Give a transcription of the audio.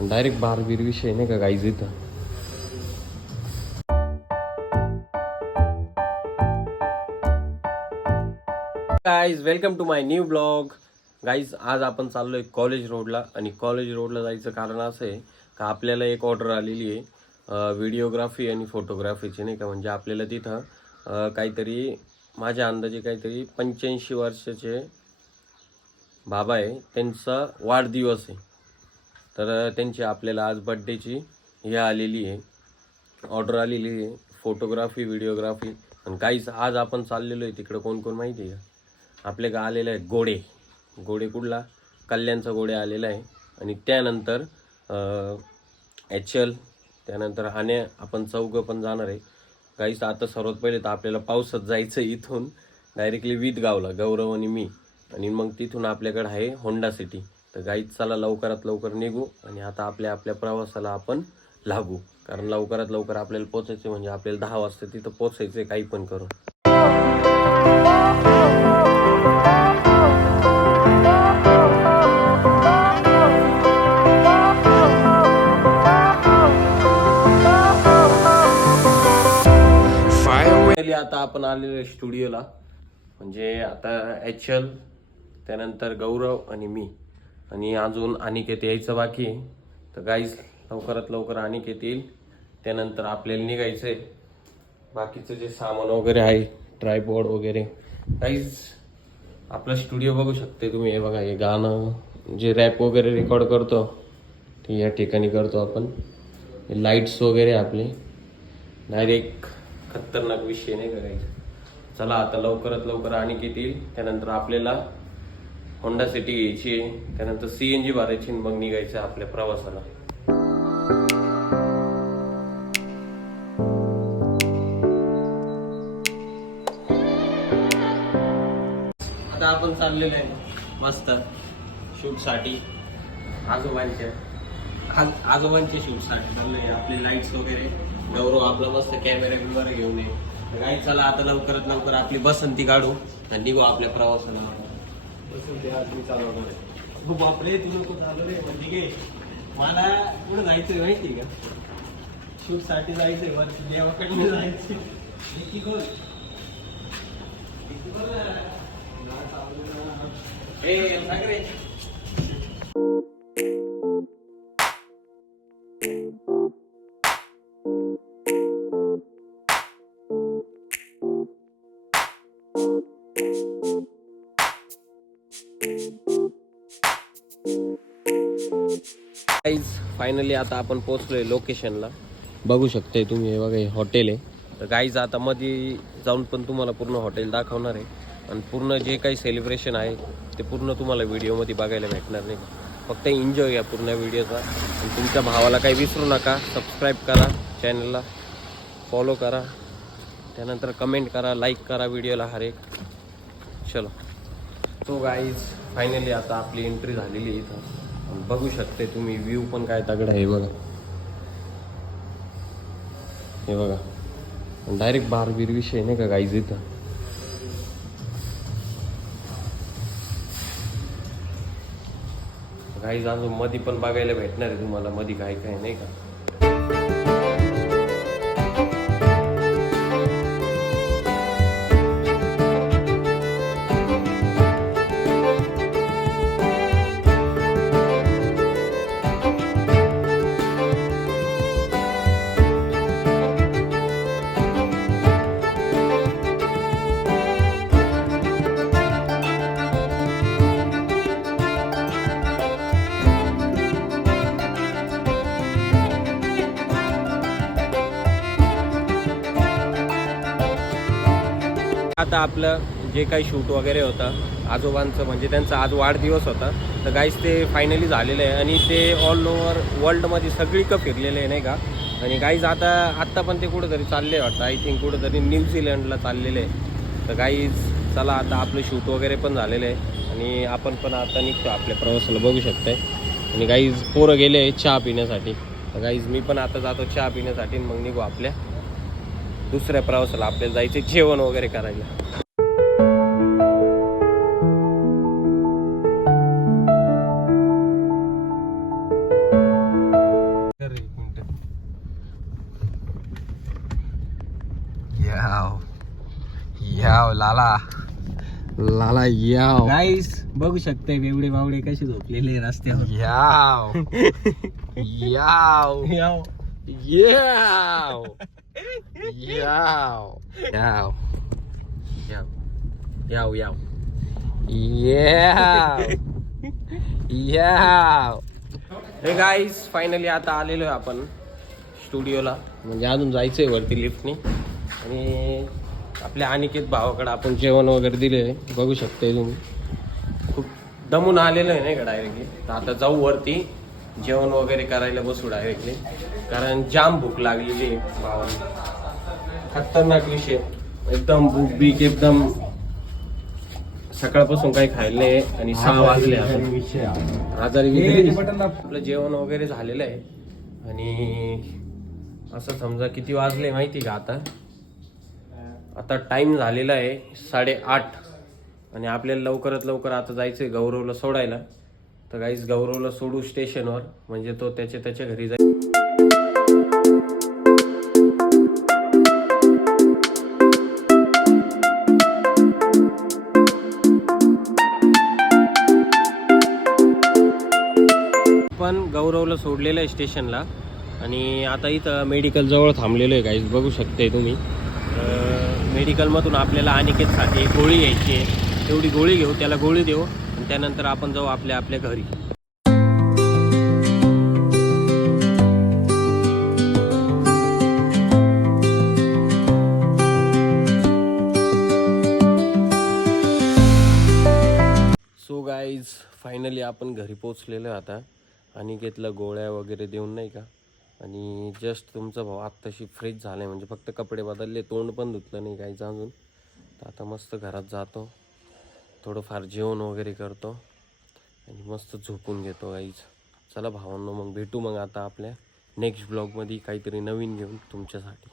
Direct बारबीर विषय नाही का गाईज इथं? Guys welcome to my new blog guys आज आपण चाललोय कॉलेज रोडला आणि कॉलेज रोडला जायचं कारण असं आहे का आपल्याला एक ऑर्डर आलेली आहे. व्हिडिओग्राफी आणि फोटोग्राफीची नाही का? म्हणजे आपल्याला तिथं काहीतरी माझ्या अंदाजे काहीतरी पंच्याऐंशी वर्षाचे बाबा आहे. त्यांचा वाढदिवस आहे. तर त्यांची आपल्याला आज बड्डेची हे आलेली आहे. ऑर्डर आलेली आहे. फोटोग्राफी व्हिडिओग्राफी आणि काहीच आज आपण चाललेलो आहे. तिकडं कोण कोण माहिती आहे का? आपल्या का आलेलं आहे गोडे. गोडे कुठला? कल्याणचा गोडे आलेला आहे. आणि त्यानंतर एच एल. त्यानंतर हाणे आपण चौघं पण जाणार आहे. काहीच आता सर्वात पहिले तर आपल्याला पावसात जायचं इथून. डायरेक्टली विथ गावला गौरव आणि मी. आणि मग तिथून आपल्याकडं आहे होंडा सिटी तर गाईच चला लवकरात लवकर निघू आणि आता आपल्या आपल्या प्रवासाला आपण लागू. कारण लवकरात लवकर आपल्याला पोचायचे म्हणजे आपल्याला दहा वाजता तिथं पोचायचे काही पण करून. आता आपण आलेलो स्टुडिओला म्हणजे आता एच एल त्यानंतर गौरव आणि मी. आणि अजून अनिकेत यायचं बाकी आहे. तर गाईज लवकरात लवकर अनिकेत येईल. त्यानंतर आपल्याला निघायचं आहे बाकीचं जे सामान वगैरे आहे ट्रायपॉड वगैरे. गाईज आपला स्टुडिओ बघू शकते तुम्ही. हे बघा हे गाणं जे रॅप वगैरे रेकॉर्ड करतो ते या ठिकाणी करतो आपण. हे लाईट्स वगैरे आपले. डायरेक्ट खतरनाक विषय नाही का चला आता लवकरात लवकर आणि किती येईल. त्यानंतर आपल्याला होंडा सिटी घ्यायची आहे त्यानंतर सी एन जी भरायची मग निघायचं आपल्या प्रवासाला. आता आपण चाललेलो आहे मस्त. शूटसाठी. आजोबांच्या. आज आजोबांच्या शूटसाठी. चाललोय आपले लाईट्स वगैरे. गौरव आपला मस्त कॅमेरा बिमेरा घेऊन ये. काही चला आता लवकरात लवकर आपली बसंती काढू आणि निघू आपल्या प्रवासाला. बसंती आज मी चालवणार आहे. हो बापरे तू नको चालू रे? म्हणजे घे मला कुठं जायचंय माहिती का? शूटसाठी जायचंय बरं देवाकडे जायचंय. किती कोण किती कोण ए सांग रे फायनली आता आपण पोहोचलोय लोकेशनला बघू शकताय तुम्ही हे बघा हे हॉटेल आहे. तर गाईज आता मध्ये जाऊन पण तुम्हाला पूर्ण हॉटेल दाखवणार आहे. आणि पूर्ण जे काही सेलिब्रेशन आहे ते पूर्ण तुम्हाला व्हिडिओमध्ये बघायला भेटणार नाही. फक्त एन्जॉय घ्या पूर्ण व्हिडिओचा आणि तुमच्या भावाला काही विसरू नका. सबस्क्राईब करा चॅनलला फॉलो करा. त्यानंतर कमेंट करा लाईक करा व्हिडिओला हर एक. चलो. तो गाईज फायनली आता आपली एंट्री झालेली आहे इथं. बघू शकते तुम्ही व्ह्यू पण काय तगडा आहे बघा. हे बघा. डायरेक्ट बारबीर विषय नाही का गाईज इथं? गाईज अजून मध्ये पण बघायला भेटणार आहे तुम्हाला मध्ये काय काय नाही का? आता आपलं जे काही शूट वगैरे होतं आजोबांचं म्हणजे त्यांचा आज वाढदिवस होता तर गाईज ते फायनली झालेलं आहे आणि ते ऑल ओव्हर वर्ल्डमध्ये सगळीकडं फिरलेले आहे नाही का? आणि गाईज आता आत्ता पण ते कुठंतरी चालले वाटतं. आय थिंक कुठंतरी न्यूझीलंडला चाललेले आहे. तर गाईज चला आता आपलं शूट वगैरे पण झालेलं आहे. आणि आपण पण आता निघतो आपल्या प्रवासाला बघू शकताय. आणि गाईज पोरं गेले चहा पिण्यासाठी. तर गाईज मी पण आता जातो चहा पिण्यासाठी आणि मग निघू आपल्या. दुसऱ्या प्रवासाला आपल्याला जायचे जेवण वगैरे करायला. याव. लाला. लाला याव. गाईस बघू शकते वेवडे बावडे कसे झोपलेले रस्त्यावर. याव. याव. याव. याव. याव याव याव याव याव याव याव हे गाईस फायनली आता आलेलो आहे आपण स्टुडिओला म्हणजे अजून जायचंय वरती लिफ्टने आणि आपल्या अनिकेत भावाकडे आपण जेवण वगैरे दिले बघू शकते तुम्ही. खूप दमून आलेलं आहे नाही का डायरेक्टली तर आता जाऊ वरती. जेवण वगैरे करायला बसू डायरेक्टली कारण जाम भूक लागलेली आहे. भावाला खतरनाक विषय. एकदम भूक बीक एकदम. सकाळपासून काही खायला नाही आणि सहा वाजले आजारी आपलं जेवण वगैरे झालेलं आहे. आणि असं समजा किती वाजले माहिती का आता? आता टाइम झालेला आहे साडेआठ. आणि आपल्याला लवकरात लवकर आता जायचं आहे गौरवला सोडायला. तर गाईस गौरवला सोडू स्टेशनवर म्हणजे तो त्याच्या त्याच्या घरी जाईल. पण गौरवला सोडलेलं आहे स्टेशनला आणि आता इथं मेडिकल जवळ थांबलेलो आहे गाईस बघू शकते तुम्ही. मेडिकलमधून आपल्याला अनिकेतसाठी गोळी घ्यायची आहे. तेवढी गोळी घेऊ त्याला गोळी देऊ. त्यानंतर आपण जाऊ आपल्या आपल्या घरी. सो गाईज फायनली आपण घरी पोचलेलो आता. आणि घेतलं गोळ्या वगैरे देऊन नाही का? आणि जस्ट तुमचा भाऊ आत्ताशी फ्रेश झाला आहे म्हणजे फक्त कपडे बदलले तोंड पण धुतलं नाही काही अजून. तर आता मस्त घरात जातो. थोडंफार जेवण वगैरे करतो आणि मस्त झोपून घेतो आईच चला भावांनो मग भेटू मग आता आपल्या नेक्स्ट ब्लॉगमध्ये काहीतरी नवीन घेऊन तुमच्यासाठी.